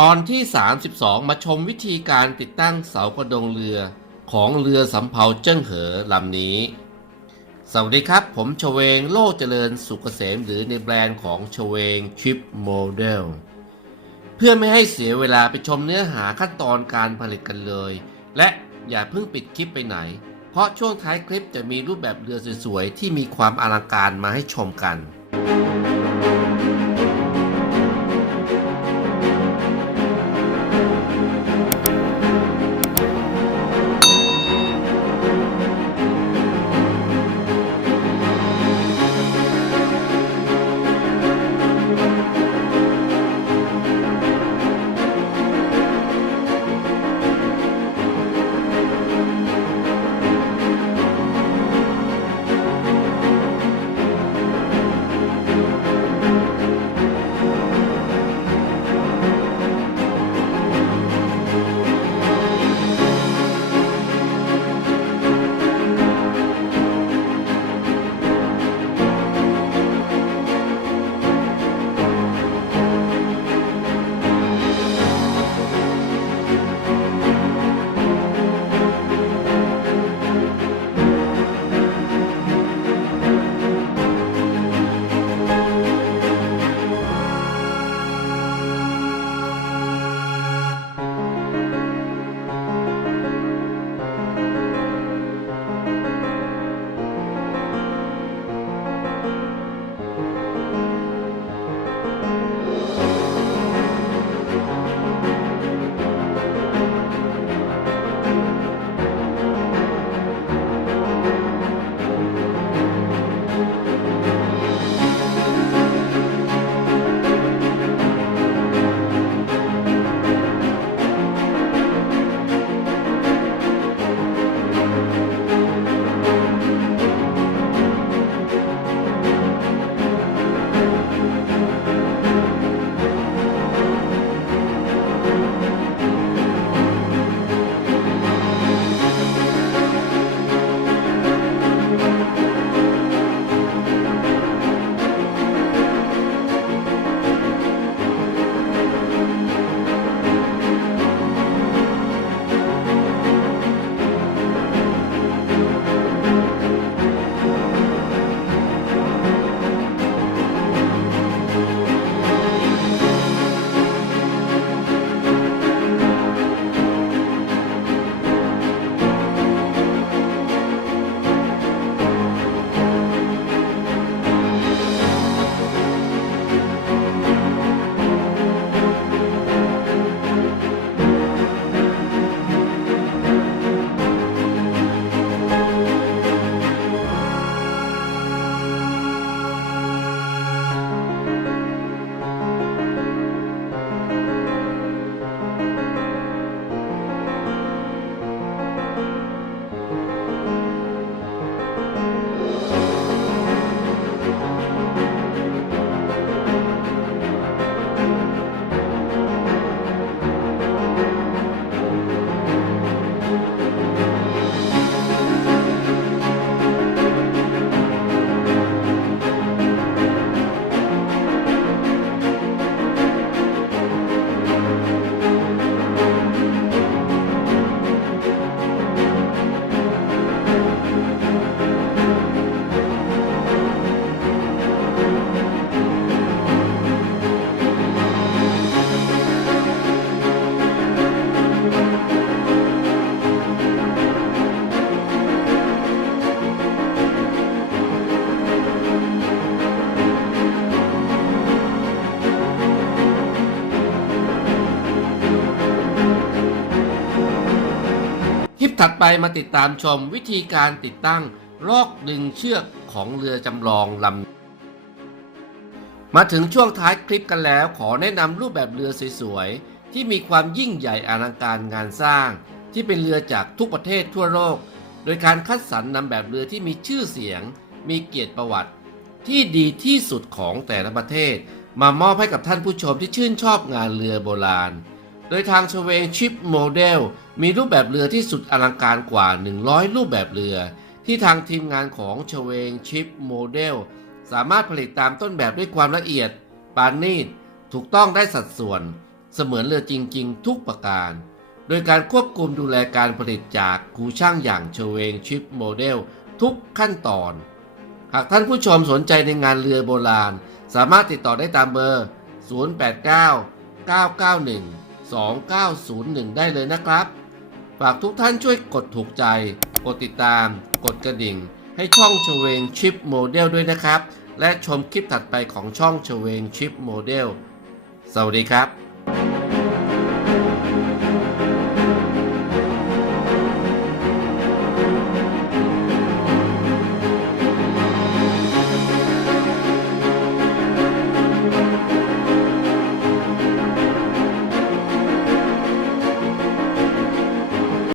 ตอนที่32มาชมวิธีการติดตั้งเสากระดงเรือของเรือสำเภาเจิ้งเหอลำนี้สวัสดีครับผมชเวงโลเจริญสุขเกษมหรือในแบรนด์ของชเวงชิปโมเดลเพื่อไม่ให้เสียเวลาไปชมเนื้อหาขั้นตอนการผลิตกันเลยและอย่าเพิ่งปิดคลิปไปไหนเพราะช่วงท้ายคลิปจะมีรูปแบบเรือสวยๆที่มีความอลังการมาให้ชมกันคลิปถัดไปมาติดตามชมวิธีการติดตั้งลอกดึงเชือกของเรือจำลองลำมาถึงช่วงท้ายคลิปกันแล้วขอแนะนำรูปแบบเรือสวยๆที่มีความยิ่งใหญ่อลังการงานสร้างที่เป็นเรือจากทุกประเทศทั่วโลกโดยการคัดสรรนำแบบเรือที่มีชื่อเสียงมีเกียรติประวัติที่ดีที่สุดของแต่ละประเทศมามอบให้กับท่านผู้ชมที่ชื่นชอบงานเรือโบราณโดยทางชเวงชิปโมเดลมีรูปแบบเรือที่สุดอลังการกว่า100รูปแบบเรือที่ทางทีมงานของชเวงชิปโมเดลสามารถผลิตตามต้นแบบด้วยความละเอียดปานนีตถูกต้องได้สัดส่วน เสมือนเรือจริงๆทุกประการ โดยการควบคุมดูแลการผลิตจากครูช่างอย่างเชเวงชิปโมเดลทุกขั้นตอน หากท่านผู้ชมสนใจในงานเรือโบราณสามารถติดต่อได้ตามเบอร์ 089 991 2901 ได้เลยนะครับ ฝากทุกท่านช่วยกดถูกใจ กดติดตาม กดกระดิ่งให้ช่องเชเวงชิปโมเดลด้วยนะครับ และชมคลิปถัดไปของช่องเชเวงชิปโมเดล สวัสดีครับ